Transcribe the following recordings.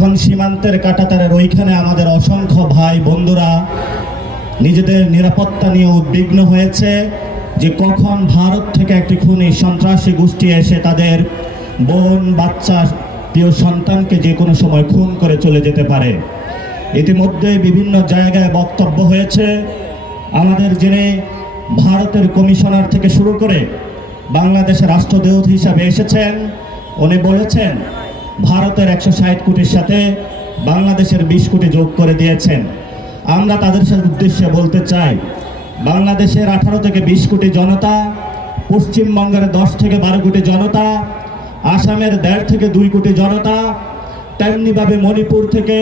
যখন সীমান্তের কাঁটাতারের ওইখানে আমাদের অসংখ্য ভাই বন্ধুরা নিজেদের নিরাপত্তা নিয়ে উদ্বিগ্ন হয়েছে যে কখন ভারত থেকে একটি খুনি সন্ত্রাসী গোষ্ঠী এসে তাদের বোন বাচ্চা প্রিয় সন্তানকে যে কোনো সময় খুন করে চলে যেতে পারে। ইতিমধ্যে বিভিন্ন জায়গায় বক্তব্য হয়েছে। আমাদের যিনি ভারতের কমিশনার থেকে শুরু করে বাংলাদেশের রাষ্ট্রদূত হিসাবে এসেছেন, উনি বলেছেন ভারতের 160 কোটির সাথে বাংলাদেশের 20 কোটি যোগ করে দিয়েছেন। আমরা তাদের সাথে উদ্দেশ্যে বলতে চাই, বাংলাদেশের 18 থেকে 20 কোটি জনতা, পশ্চিমবঙ্গের 10 থেকে 12 কোটি জনতা, আসামের 1.5 থেকে 2 কোটি জনতা, তেমনিভাবে মণিপুর থেকে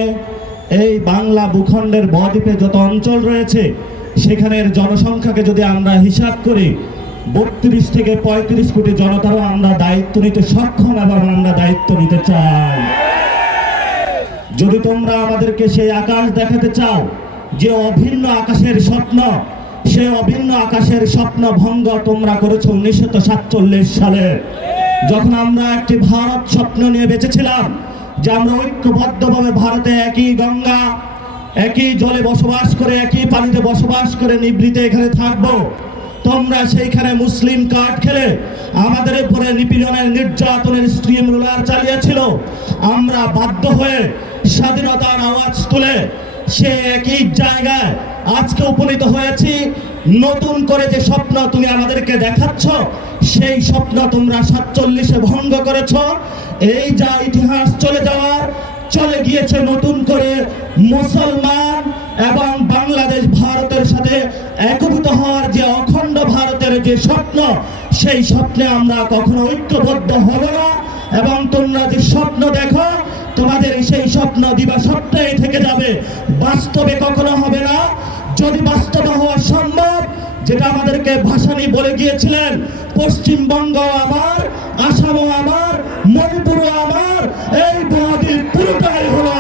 এই বাংলা ভূখণ্ডের বদ্বীপে যত অঞ্চল রয়েছে সেখানের জনসংখ্যাকে যদি আমরা হিসাব করি 32 থেকে 35 কোটি জনতারও আমরা দায়িত্ব নিতে সক্ষম এবং আমরা দায়িত্ব নিতে চাই। যদি তোমরা আমাদেরকে সেই আকাশ দেখাতে চাও যে অভিন্ন আকাশের স্বপ্ন, সেই অভিন্ন আকাশের স্বপ্ন ভঙ্গ তোমরা করেছো 1947 সালে, যখন আমরা একটি ভারত স্বপ্ন নিয়ে বেঁচেছিলাম যে আমরা ঐক্যবদ্ধভাবে ভারতে একই গঙ্গা একই জলে বসবাস করে একই পানিতে বসবাস করে নিভৃতে এখানে থাকবো। তোমরা সেইখানে মুসলিম কার্ড খেলে আমাদের উপরে নিপীড়নের নির্যাতনের স্ট্রিম রোলার চালিয়েছিল। আমরা বাধ্য হয়ে স্বাধীনতার আওয়াজ তুলে সে একই জায়গায় আজকে উপনীত হয়েছি। নতুন করে যে স্বপ্ন তুমি আমাদেরকে দেখাচ্ছ সেই স্বপ্ন তোমরা 47-এ ভঙ্গ করেছ। এই যা ইতিহাস চলে গিয়েছে নতুন করে মুসলমান এবং বাংলাদেশ ভারতের সাথে একীভূত হওয়ার যে অখণ্ড ভারতের যে স্বপ্ন, সেই স্বপ্নে আমরা কখনো ঐক্যবদ্ধ হব না। এবং তোমরা যে স্বপ্ন দেখো তোমাদের সেই স্বপ্ন দিবা স্বপ্নেই থেকে যাবে, বাস্তবে কখনো হবে না। যদি বাস্তবে হওয়া সম্ভব, যেটা আমাদেরকে ভাসানী বলে গিয়েছিলেন, পশ্চিমবঙ্গ আমার, আসামও আমার, মণিপুরও আমার, এই বদ্বীপ পুরোটাই হলো